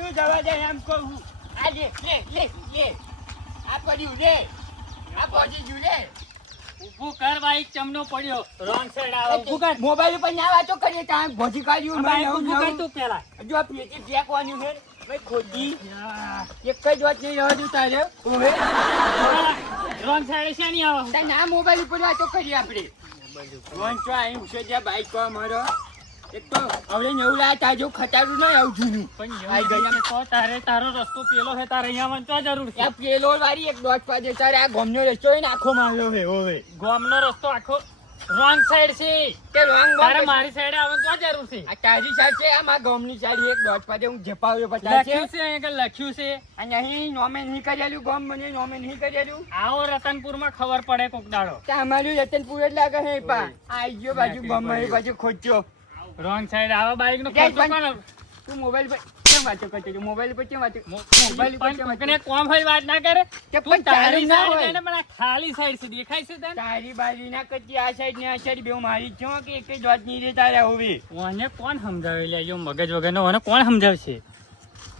ગોમનું જવા દે એમ કહું. આ લે આ પડ્યું લે આ પહોંચી ગયું લે. ઊભું કર બાઈક ચમનો પડ્યો રોંગ સાઈડ આવે ઊભું કર મોબાઈલ ઉપર ના વાતો કરીએ ત્યાં ભોજી કાઢ્યું બાઈક ઊભું કર તું પેલા જો આ પેટી ફેંકવાનું છે ભાઈ ખોદી એક જ વાત નહીં રહેવા દઉં તારે ઓવે રોંગ સાઈડ છે નહીં આવો તાર ના મોબાઈલ ઉપર વાતો કરીએ આપણે રોન ચો અહીં ઉસે જ્યાં બાઈક કો મારો એક તો હવે નવું લાયા તાર જો ખટારું નહીં આવું જૂનું પણ આઈ ગયા તો તારે તારો રસ્તો પેલો છે તારે અહીંયા આવવાની તો જરૂર છે આ પેલો વાળી એક દોઢ પાજે તારે આ ગોમનો રસ્તો હોય ને આખો માર્યો છે ઓવે ગામનો રસ્તો આખો રોંગ સાઈડ છે કે રોંગ તારે મારી સાઈડે આવવાની તો જરૂર છે આ તારી સાઈડ છે આ મારા ગામની સાઈડ એક દોઢ પાજે હું જપાવ્યો પચાસ છે લખ્યું છે અહીંયા લખ્યું છે અને અહીં નોમે નહીં કરેલું ગામ મને નોમે નહીં કરેલું આવો રતનપુરમાં ખબર પડે કોક દાડો ત્યાં અમારું રતનપુર જ લાગે છે પા આઈ ગયો બાજુ ગામમાં બાજુ ખોચ્યો રોંગ સાઈડ આવા બાઈક નો જય ખર્ચો પણ- કોણ તું મોબાઈલ પર કેમ વાતો કરતો હતો મોબાઈલ પર કેમ વાતો મોબાઈલ પર કેમ કોકને કોમ હોય વાત ના કરે કે તું પણ તારી તારી ના સાઈડ હોય. એને પણ આ ખાલી સાઈડ છે દેખાય છે તને તારી બાજુ ના કરતી આ સાઈડ ને આ સાઈડ બેવ મારી છો કે એક જ વાત નહીં રે તારે હવે ઓને કોણ સમજાવે લે જો મગજ વગરનો ઓને કોણ સમજાવશે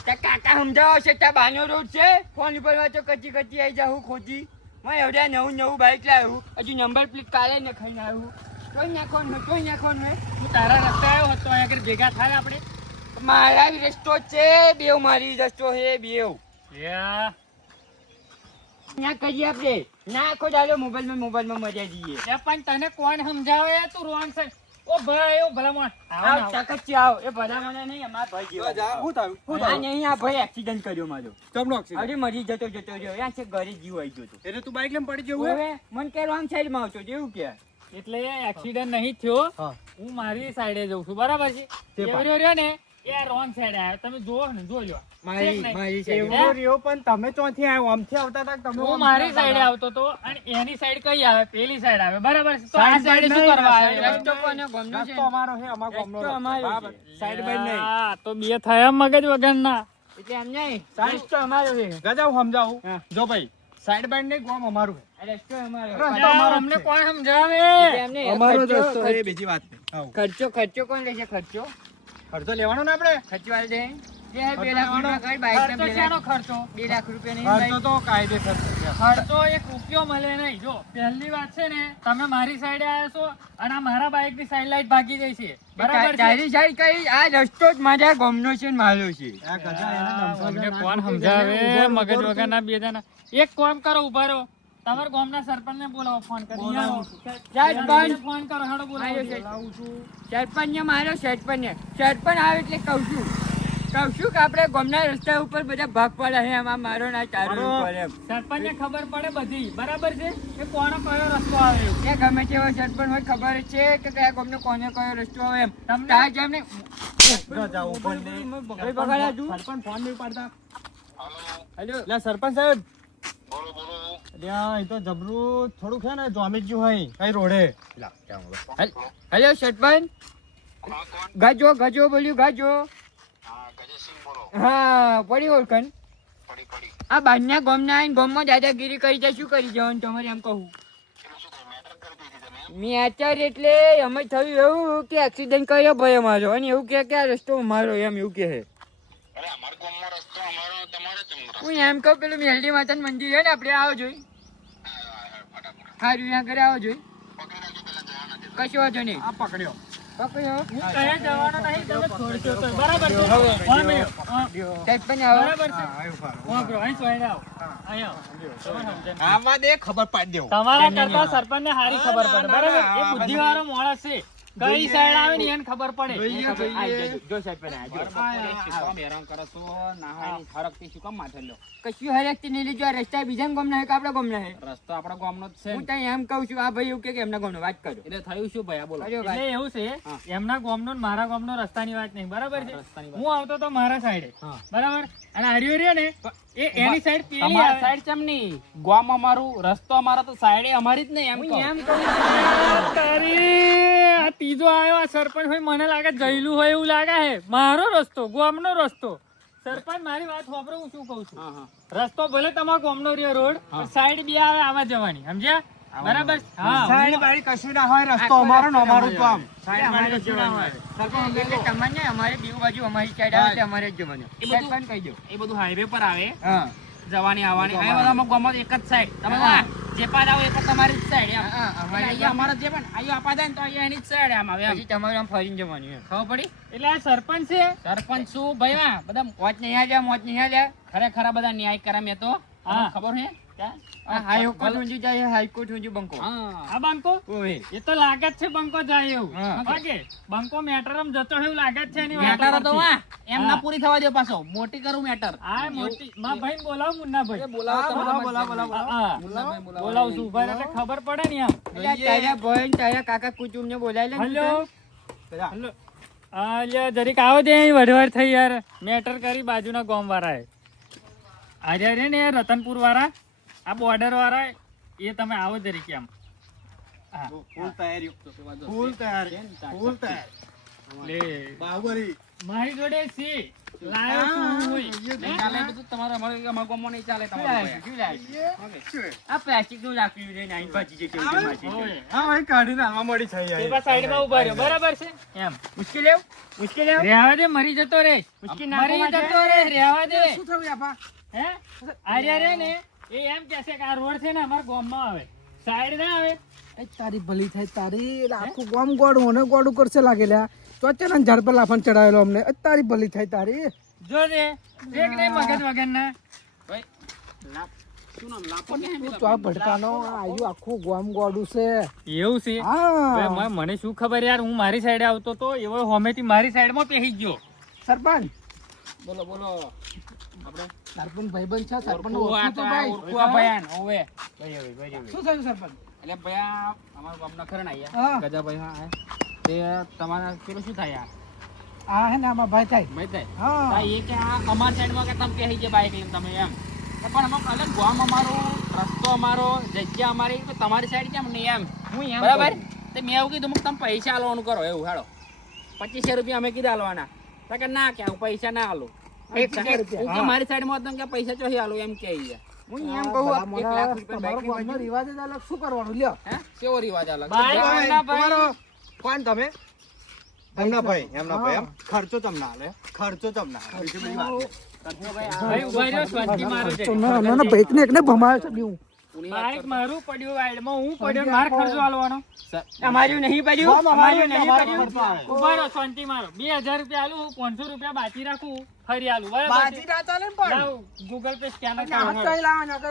ત્યાં કાકા સમજાવો છે ત્યાં બાનો રોડ છે ફોન ઉપર વાતો કરતી કરતી આવી જાઉં ખોટી મેં હવે નવું બાઈક લાવ્યું હજુ નંબર પ્લેટ કાલે ને ખાઈને આવ્યું તોય નાખવાનું મેં તું તારા રસ્તે આવ્યો હતો અહીંયા આગળ ભેગા થાય આપણે મારા બી રસ્તો જ છે બેવ મારી રસ્તો છે બેવ યા ના કરીએ આપણે ના આખો દાડો મોબાઈલમાં મજા જઈએ એ પણ તને કોણ સમજાવે તું રોંગ સાઈડ ઓ ભાઈ ઓ ભલા મોણ આવ ચકચ્ચી આવ એ ભલા મને નહીં અમારા ભાઈ જેવા હું થયું આ નહીં આ ભાઈ એક્સિડન્ટ કર્યો મારો તમનો accident? અરે મરી જતો રહ્યો યા છે ઘરે જીવ આવી ગયો તો એટલે તું બાઈક લઈને પડી જવું હે? હવે મન કે રોંગ સાઈડ માં આવતો જેવું કે એટલે એક્સિડન્ટ નહીં થયો હા. હું મારી સાઈડે જઉં છું બરાબર છે તે એવડો રહ્યો ને એ રોંગ સાઈડે આવ્યો તમે જોવો ને જોઈ લો મારી side. એવો રહ્યો પણ તમે ચોથી આવ્યો આમથી આવતા હતા કે તમે હું આમથી મારી આવતા સાઈડે હતા? આવતો તો અને એની સાઈડ કઈ આવે પેલી સાઈડ આવે બરાબર છે તો આ Side સાઈડે by શું નહીં, કરવા side આવ્યો by રસ્તો કોનો ગમનો છે રસ્તો અમારો છે, અમારો ગામનો રસ્તો રસ્તો. અમારો બરાબર. છે. Side by નહીં. હા, તો બે થયા મગજ વગરના એટલે એમ નહીં રસ્તો અમારો છે ગજાવ સમજાવું હા. જો ભાઈ સાઈડ બાઈડ નહીં ગામ અમારું છે. રસ્તો અમારો રસ્તો યાર, અમારો જ અમને છે. કોણ સમજાવે એમ નહીં, અમારો જ ખર્ચો- રસ્તો છે, બીજી વાત નહીં. આવું. ખર્ચો કોણ લેશે ખર્ચો ખર્ચો લેવાનો ને આપણે ખર્ચો વાળ દે જે હે 2 ખર્ચો લાખ રૂપિયા કર બાઈક ખર્ચો શેનો ખર્ચો 2 લાખ રૂપિયા નહીં ખર્ચો બાઈક. તો કાયદેસર છે. ખર્ચો એક રૂપિયો મળે નહીં જો પહેલી વાત છે ને તમે મારી સાઈડે આવ્યા છો અને આ મારા બાઈક ની સાઈડ લાઈટ ભાગી જાય છે બરાબર છે તારી સાઈડ કઈ આ રસ્તો જ મારા ગામનો છે ને મારો છે આ ગજા એને ધમકાવે, અમને નાખી કોણ દીધા, સમજાવે ઉભો મગજ રહો, વગરના બે જણા એક કામ કરો ઉભા રહો તમારા ગામના સરપંચને બોલાવો ફોન કરી બોલાવો. સરપંચ ફોન કરો હેડો બોલાવો આવ્યો છે. બોલાવું છું. સરપંચ ને મારો સરપંચ આવે એટલે કહું છું કે આપણે ગામના રસ્તા ઉપર બધા ભાગ પડે છે એમાં મારો ના ચારો મારો- ઉપર એમ સરપંચને ખબર પડે બધી બરાબર છે કે કોનો કયો રસ્તો આવે એવું. એ ગમે તેવો સરપંચ હોય ખબર જ છે કે કયા ગામનો કોને કયો રસ્તો આવે એમ તમને- તાર જેમને ગજા ઉપર નહીં. ભાઈ બગાડ્યા તું? સરપંચ ફોન નહીં ઉપાડતા. હેલો લે સરપંચ સાહેબ અલ્યા, અહીં તો જબરું થોડું છે ને જોમી જ ગયું હોય કઈ રોડે હેલો સરપંચ ગજો બોલ્યું ગજો હા પડી ઓળખણ આ બારના ગામના આવીને ગામમાં દાદાગીરી કરી છે શું કરી જવાનું તમારે એમ કહું મેચર એટલે અમે થયું એવું કે એક્સિડન્ટ કર્યો ભાઈ અમારો અને એવું કે આ રસ્તો અમારો એમ એવું કે છે હું એમ કહું પેલું મેલડી માતાનું મંદિર છે ને આપણે આવો જોઈ સારું ત્યાં ઘરે આવો જોઈ કશો વાંધો નહીં આ પકડ્યો પકડ્યો હું કયા જવાનો નહીં તમે છોડશો તો બરાબર છે હવે. ફોન મેલ્યો. હા. સરપંચ આવો બરાબર છે હા, આવ્યો ફારો. હા, bro, અહીં સોયડે આવો. અહીં આવો. તમારે સમજાય. આમાં દે ખબર પાડી દેવું તમારા કરતા સરપંચને સારી ખબર પડે બરાબર એ બુદ્ધિવાળો માણસ છે કઈ સાઈડ આવે ને એને ખબર પડે જોઈએ, જોઈએ. આઈ જજો. જો સરપંચ આજો. કશું હરેકથી નહીં લીધું. આ રસ્તા બીજા ગામના હે કે આપણા ગામના હે? રસ્તો આપણા ગામનો જ છે હું ત્યાં એમ કહું છું આ ભાઈ એવું કે એમના ગામનો વાત કરો એટલે થયું શું ભાઈ આ બોલો કર્યો એટલે વાત. એવું છે એમના ગામનો ને મારા ગામનો રસ્તાની વાત નહીં બરાબર છે રસ્તાની હું આવતો તો મારા સાઈડે હા. બરાબર અને આર્યો રહ્યો ને એ એની સાઈડ પેલી તમારા આવે. સાઈડ ચમ નહીં ગામ અમારું રસ્તો અમારો તો સાઈડે અમારી જ નહીં એમ હું કહું. એમ કહું તારી આ ત્રીજો આવ્યો આ સરપંચ હોય મને લાગે જઈલું હોય એવું લાગે છે મારો રસ્તો ગામનો રસ્તો સરપંચ મારી વાત સાંભળો હું શું કહું છું હા હા રસ્તો ભલે તમારો ગામનો રહ્યો રોડ પણ સાઈડ બે આવે આવા જવાની સમજ્યા બરાબર હા સાઈડ બારી કશું ના હોય, રસ્તો અમારો ને અમારું તો આમ. અમારે કશું ના હોય. એટલે તમને અમારે બેઉ બાજુ અમારી સાઈડ આવે એટલે અમારે જ જવાનું. એ બધું- સરપંચ કહી દો. એ બધું હાઈવે પર આવે હા જવાની આવવાની આ બધા અમુક ગામમાં એક જ સાઈડ તમે હા. જે પાર આવો એક જ તમારી જ સાઈડ એમ હા, અમારે અહીંયા અમારા જે પણ અહીંયા આપા જાય ને તો અહીંયા એની જ સાઈડ આમ આવે એમ પછી તમારે આમ ફરીને જવાનું એમ. ખબર પડી એટલે આ સરપંચ છે સરપંચ શું ભાઈ આ બધા મોત નહીં હાલ્યા, મોત નહીં હાલ્યા. ખરેખર આ બધા ન્યાય કરે મેં તો હા. ખબર છે આ હાઈકોર્ટ ઊંધું જાય, હાઈકોર્ટ ઊંધું બંકો. હા આ બંકો ઓય. એ તો લાગે જ છે બંકો જાય એવું હા. બાકી બંકો મેટરમ જતો હોય એવું લાગે જ છે એની વાત મેટર તો પરથી. વા એમ ના હા. પૂરી થવા દો પાછો મોટી કરું મેટર આ મોટી માં ભાઈ બોલાવ મુન્નાભાઈ બોલાવો બોલાવું છું ઉભા રહો એટલે ખબર પડે ને આમ એટલે તારા ભાઈ ને તારા કાકા કુટુંબને બોલાવી લે ને હલો તું હલો હા લ્યો જરીક આવો દે અહીં વઢવાડ થઈ યાર મેટર કરી બાજુના ગામ વાળાએ આજે રે ને રતનપુર વાળા આ બોર્ડર વાળા એ તમે આવો જરીક એમ હા ફૂલ તૈયારી, ફૂલ તૈયારી, ફૂલ તૈયારી. લે બાહુબલી. મારી જોડે છે લાયો છું હું. નહીં ચાલે બધું તમારે અમારા ગામમાં નહીં ચાલે શું તમારું લાવ્યું? શું લાવ્યું? આ પ્લાસ્ટિક નું લાકડું લઈને આઈને ભાજી જશે ઉડે માસી. હોય. હા ભાઈ કાઢીને આમાં મળી છે એ બા સાઈડમાં ઉભા રહ્યો બરાબર છે એમ મુશ્કેલ એવું? મુશ્કેલ એવું? રહેવા દે મરી જતો રે મુશ્કેલ નાખવા મરી માટે? જતો રે રહેવા દે શું થયું યાપા? હે આર્યા રે ને એ એમ કે છે કે આ રોડ છે ને અમારા ગામમાં આવે સાઈડ ના આવે એ તારી ભલી થાય તારી એટલે આખું ગામ ગોળું અને ગોળું કરશે લાગેલા તો અત્યારે ઝાડ પર લાફણ ચડાવેલો અમને એ તારી ભલી થાય તારી જો દે દેખ નહીં મગજ વગર ના શું નામ લાપો કે તું તો આ ભટકાનો આયુ આખું ગામ ગોળું છે એવું છે હા મને શું ખબર યાર હું મારી સાઈડે આવતો તો એવો હોમેથી મારી સાઈડમાં પેહી ગયો સરપંચ બોલો બોલો સરપંચ ભાઈબંધ છે સરપંચ ઓળખું આ તો આ ઓળખું આ ભયાન ઓવે શું થયું સરપંચ એટલે ભયા અમારા ગામના ખરા ને હા. અહીંયા ગજાભાઈ હા તે તમારા પેલું શું થાય યાર આ હે ને આમાં ભાઈ થાય ભાઈ થાય હા એ કે આ અમારા સાઈડમાં કે તમે પહેરી ગયા બાઈક લઈને તમે એમ પણ અમુક અલગ ગામ અમારું રસ્તો અમારો જગ્યા અમારી તો તમારી સાઈડ કેમ નહીં એમ હું એમ બરાબર કહું. તે મેં એવું કીધું તમે પૈસા આલવાનું કરો એવું હાલો 2500 રૂપિયા અમે કીધા આલવાના તો કે ના કે હું પૈસા ના આલું એક લાખ રૂપિયા. હું કે મારી સાઈડમાં હતો કે પૈસા ચોહી આલું એમ કે હું એમ કહું, ભલા 1 લાખ રૂપિયા તમારા બાઈકની ગામનો બાજુ. રિવાજ જ અલગ શું કરવાનું લ્યો હે કેવો રિવાજ અલગ બાઈક વાળા ભાઈ કોણ તમે? એમના ભાઈ, એમના ભાઈ એમ. ખર્ચો તમને આલે, ખર્ચો તમને આલે. બીજી બધી વાત નહીં. ભાઈ ઉભા રહ્યો સ્વાંતિ મારો છે તો ના ભાઈ ને એકને ભમાયો છે બીજું બાઈક મારું પડ્યું વાઈડમાં હું પડ્યો માર ખર્ચો આલવાનો અમારું નહીં પડ્યું, અમારું નહીં પડ્યું. ઉભા રહો શાંતિ મારો 2000 રૂપિયા આલું 500 રૂપિયા બાકી રાખું ફરી આલું બરાબર બાજી ના ચાલે ને પણ લાવ ગૂગલ પે સ્કેનર અને હાથ કઈ લાવવાના કે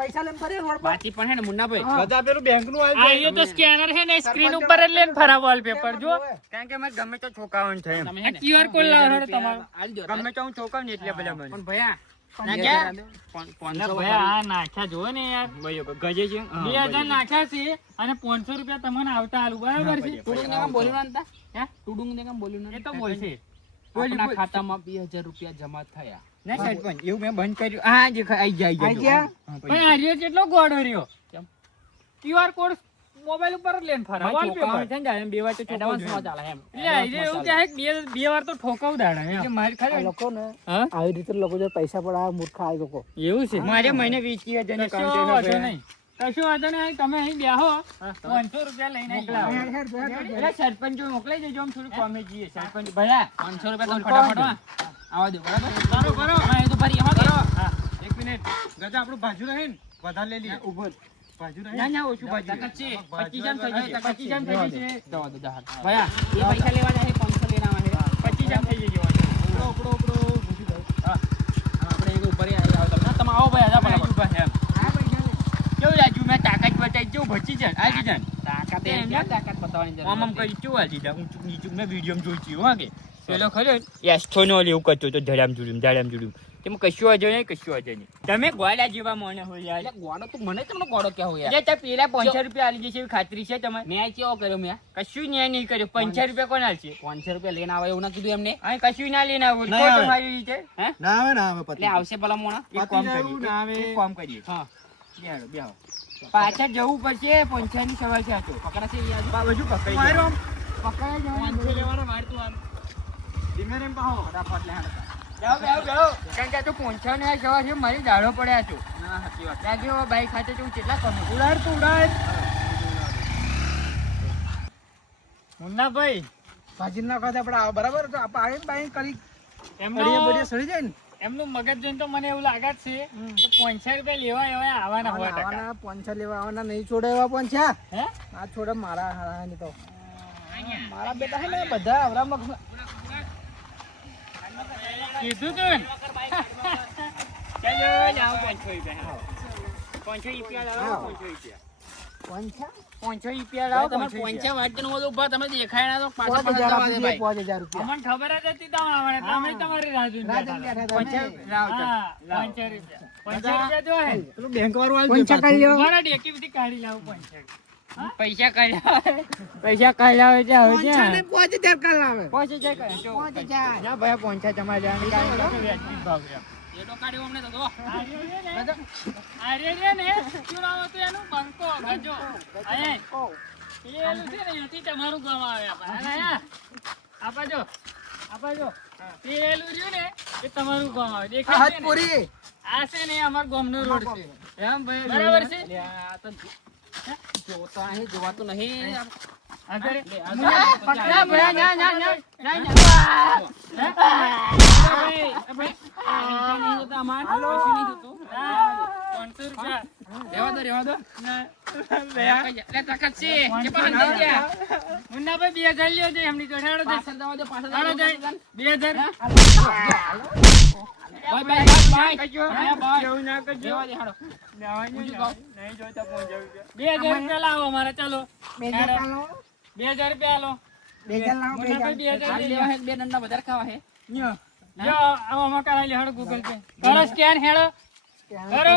પૈસા લઈને ફરી રોડ પર બાકી પણ હે ને મુન્નાભાઈ બધા પેલું બેંકનું આવી આ એ તો સ્કેનર છે ને સ્ક્રીન ઉપર જ લઈને ફરા વોલપેપર જો કારણ કે મારે ગમે તો છોકાવાનું થાય એમ. તમે આ QR કોડ લાવો હેડો તમારો આલજો ગમે તો હું છોકાવું ને એટલે બધા મને. પણ ભયા ના ક્યાં? એટલે 500 ભાઈ આ નાખ્યા જો ને યાર બરાબર, ગજે છે. હા, 2000 બરાબર. નાખ્યા છે અને 500 રૂપિયા તમને આવતા આલું બરાબર છે ટુડુંગ ને કામ બોલ્યું ના હે ટુડુંગ ને કામ બોલ્યું એ તો બોલશે આપણા ખાતામાં 2000 રૂપિયા જમા થયા ના સરપંચ, એવું મેં બંધ કર્યું. હા, જે આઈ જાય, આઈ ગયા? હા, પછી. પણ આ રહ્યો કેટલો ગોળો રહ્યો કેમ? QR કોડ મોબાઈલ ઉપર જ લઈને ફરા મારે wallpaper. છોકરાઓને છે ને દાડે બે વાર તો છોકરાઓ એડવાન્સમાં જોઈએ. ચાલે એમ એટલે આ રહ્યો એવું કહે કે બે વાર તો ઠોકાવ દાડા એટલે એમ મારે ખરું આ ને, લોકો ને હા આવી રીતે લોકો જો પૈસા પડાવે મૂર્ખા આ લોકો એવું છે મારે મહિને 20,000 ની કશો counter વાંધો પર. નહીં કશો વાંધો નહીં તમે અહીં બેહો 500 રૂપિયા લઈને એકલા આવો. એટલે સરપંચ જો મોકલાઈ દેજો, આમ થોડું કોમે જઈએ. સરપંચ ભયા 500 રૂપિયા તમે ફટાફટ હા આવા દો બરાબર કરો હા એ તો ફરી એમાં કરો હા એક મિનિટ ગજા આપણું ભાજુ રહે ને વધારે લઈ લઈએ ઉભો. ભાજુ રહે ના ના ઓછું બાજુ. તાકાત છે. 25,000 થઈ જશે, 25,000 થઈ જશે. જવા દો જવા દો. ભયા એ પૈસા લેવા જાય 500 લઈને આવે 25,000 થઈ જશે. આપણે એક ઉપર આવો તમે તમે આવો ભાઈ આજા આ બરાબર બાજુ ભાઈ એમ. કેવું લાગ્યું? મેં તાકાત બતાવી, કેવું ભચી જાય? આ જીજાન. તાકાત એમ ક્યાં તાકાત બતાવવાની જરૂર આમ આમ નથી. કરી કેવું આ જીજા? ઊંચું નીચું મેં વિડીયોમાં જોઈ છું, હા કે પેલો ખરો ને, એસ્થોનોલ એવું કરતો હતો, ધડામ ધૂડુમ. તેમાં કશું વાંધો નહીં, કશું વાંધો નહીં. તમે ગોળા જેવા મોને હોય યાર. એટલે ગોળો તું મને તમને ગોળો કેવો યાર એટલે તે પેલા 500 રૂપિયા આલી જશે એવી ખાતરી છે તમારે? મેં કેવો કર્યો મેં કશું ન્યાય નહીં કર્યો. 500 રૂપિયા કોણ આલશે? 500 રૂપિયા લઈને આવે એવું ના કીધું એમને અહીં કશું ના લઈને આવો. ના તો આવે. તમારી રીતે હે ના આવે ના આવે એટલે પતિ આવશે પેલા મોણા એક કામ પતી જવું ના કરીએ, આવે. એક કામ કરીએ. હા બેહાડો, બેહાડો. પાછા જવું પડશે. 500 ની સવાલ છે આ તો. પકડા છે યાર બાજુ પકડી મારો જાઓ. આમ પકડાઈ જાઓ. 500 લેવાના માર તું આમ ધીમે રેમ પાહો ફટાફટ લે હાડતા બેહો, બેહો, બેહો. કારણ કે આ તો 500 ની આ સવાલ છે, મારી દાડો પડ્યા છો. ના હાચી સાચી વાત. લાગે હવે બાઈક ખાતે તું કેટલા કમે ઉડાડ તું ઉડાડ મુન્નાભાઈ ભાજી ના ખાતે આપણે આવો બરાબર તો આપણે આવીને બાઈક કરી એમનો બળિયા સડી જાય ને એમનું મગજ જોઈને તો મને એવું લાગે જ છે કે 500 રૂપિયા લેવા એવા આવવાના 100%. આવવાના પોંછા લેવા આવવાના નહીં છોડે એવા પોંછા હે આ છોડે મારા હારા ની તો મારા બેટા હે ને બધા આવરા મગ કીધું તું ને. ચાલો જાઓ 500 રૂપિયા લાવો 500 રૂપિયા પોંછા 500 રૂપિયા લાવો તમે 500 પોંચા વાટકીને બધું ઊભા, તમે દેખાય ના તો પાછા 5000 પાછા આપી જવા દે દે, ભાઈ. 5000 રૂપિયા અમને ખબર જ હતી તમે આવવાના એટલે અમે તમારી રાહ જોઈને રાજન બેઠા બેઠા હતા. હતા. લાવો હા, 500 રૂપિયા. 500 રૂપિયા જો હે. પેલું બેંક વાળું પોંછા કરી લ્યો મારા ડેકી બધી કાઢી લાવું 500. પૈસા કાઢ્યા એટલે હવે પોંછા ને ત્યાં 5000 કાલ આવે 5000 કાઢ્યા. 5000 ના ભાઈ 50 તમારે જાણે કાઢી વ્યાજબી ભાવ છે. એડો કાઢ્યો અમને તો જો. આર્ય છે ને શું નામ હતું એનું? બંકો, ગજો. આયે. પેલું છે ને એથી તમારું ગામ આવે આપાજો. પેલું રહ્યું ને એ તમારું ગામ આવે. દેખાય છે ને? હાથપુરી આ છે ને એ અમારા ગામનો રોડ છે. એમ ભાઈ બરાબર છે? લે, આ તો જોતા નહીં, જોવાતું નહીં. આગળ. ના ભાઈ ના ભાઈ, પૈસા નહીં જોતા અમારે, પૈસા નહીં જોતું. 500 રૂપિયા. રહેવા દો. લે, તાકાત છે. પાંચસો કે પાંચ દઈ દે. મુન્નાભાઈ 2000 લ્યો છે એમની જોડે. હેડો જાય. પાછળ જવા દે, પાછળ હેડો જવા દે. જાય. 2000. ભાઈ. એવું ના કરજો રહેવા દે, હાલો. નહીં જોઈતા 50 રૂપિયા 2000 રૂપિયા લાવો અમારે ચાલો. 2000 કાલ લો 2000 રૂપિયા આલો. 2000 લાવો મુન્નાભાઈ 2000 ખાલી લેવા હે, બે દંડા વધારે ખાવા હે. જો આમાં કરાવી લે હેડો ગૂગલ પે. કરો સ્કેન હેડો. કરો.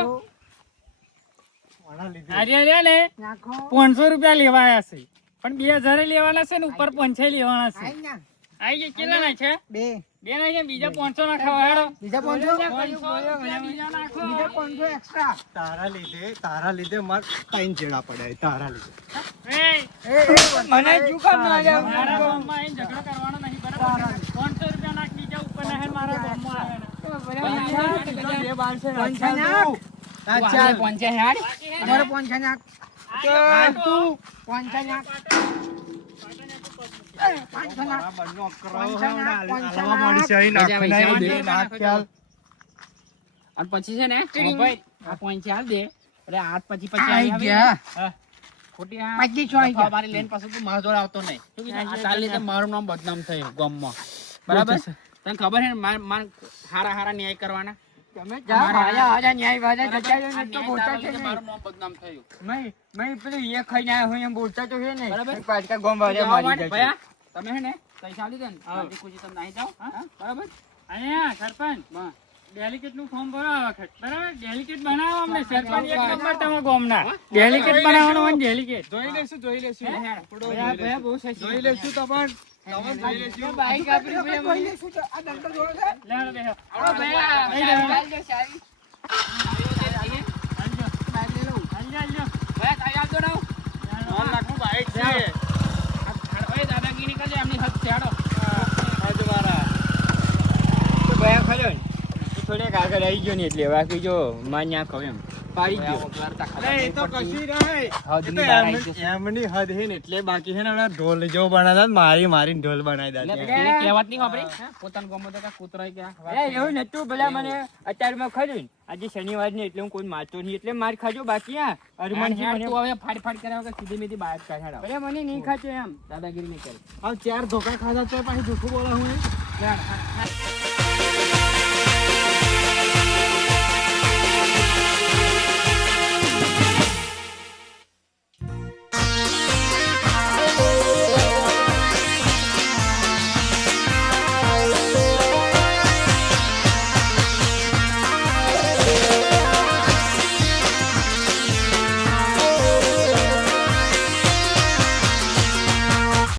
આર્ય રે ને નાખો 500 રૂપિયા લેવાયા છે પણ 2000 લેવાના છે ને ઉપર 500 લેવાના છે. આઈ ના આઈ ગયા કેટલા ના છે? બે બે ના છે બીજા 500 ના ખાવા હેડો. બીજા 500 બીજા નાખો. બીજા 500 એક્સ્ટ્રા તારા લીધે માર 3 ચેડા પડ્યા તારા લીધે. એય, મને શું કામ ના આવ્યા? મારા ગામમાં આઈને ઝઘડો કરવાનો નહીં બરાબર? 500 રૂપિયા નાખ બીજા ઉપર ના હે મારા ગામમાં આવ્યા. પોંછા નાખ ચાલ પંચે હે હાડી. અમારે પોંછા નાખ તું પોંછા નાખ પોંછા નાખ મારા બંને અક્કરો પંચા નાખ, પંચા હલવા મળી છે, અહીં નાખ પૈસા નાખ દે, દે, નાખ ચાલ. અને પછી છે ને આ પંચે હાલ દે એટલે આઠ પછી આઈ ગયા ખોટી આ પાછી છો આઈ ગયા મારી લેન પાસે તું મારા જોડે આવતો નહીં. શું કીધું? આ તારા લીધે મારું નામ બદનામ થયું ગામમાં. બરાબર? તને ખબર છે ને માર હારા ન્યાય કરવાના. તમે જા હાજા ન્યાય વાજા જતા રહ્યો આ ને તો ન્યાય બોલતા તારા છે લીધે ને મારું નામ બદનામ થયું. મેં પેલું એ ખાઈને આવ્યો હોય એમ બોલતા તો છે ને બરાબર. પાછા ગોમ વાળા જવા મારી માટે જાય ભયા, તમે હે ને પૈસા આપી દે ને મારી ખુશી તમે નાહી જાઓ. હા? બરાબર? અહીંયા સરપંચ હા. ડેલિકેટ નું ફોર્મ ભરો આ વખત બરાબર ડેલિકેટ બનાવો અમને સરપંચ એક નંબર તમે ગામના ડેલિકેટ બનાવવાનું હોય ડેલિકેટ જોઈ લેશું ભયા ભયા બહુ સસ્તી જોઈ લેશું તમાર જોઈ લેશું. બાઈક આપણી ભયા કોઈ લેશું તો આ દંડો જોડે છે લેવડો બેહો ઓ ભયા ચાલ દે સારી હાલજો હાલજો ભયા તારી આપજો ને. 9 લાખનું બાઈક છે. ઓય દાદાગીરી કરજે એમની હદ છે હાડો. આજે મારા તો ભયા ખાયો ને તો થોડેક આગળ આવી ગયો ને એટલે બાકી જો માં ન્યા ખાવ એમ પાડી ગયો અરે એ તો કશી રહે. હદ એ ની તો બહાર આવી જશે. એમની હદ હે ને એટલે બાકી છે ને હમણાં ઢોલ જેવો બનાવ્યા મારી મારીને ઢોલ બનાવી એટલે દીધા. પેલી કહેવત નહીં વાપરી? હે? પોતાનું ગમો તો કાં કૂતરાય કે આ? એવું નતું ભલા મને અત્યારમાં ખર્યું ને આજે શનિવાર ને એટલે હું કોઈ મારતો નહીં એટલે માર ખાજો બાકી આ હનુમાનજી યાર, મને તું હવે ફાડ ફાડ કર્યા વગર સીધી મીધી બહાર કાઢાડો. ભલે મને નહીં ખાતો એમ દાદાગીરી નહીં કરે. હવે 4 ધોકા ખાધા તો પાછી જૂઠું બોલા હું એ. લે, હાડ, હાડ.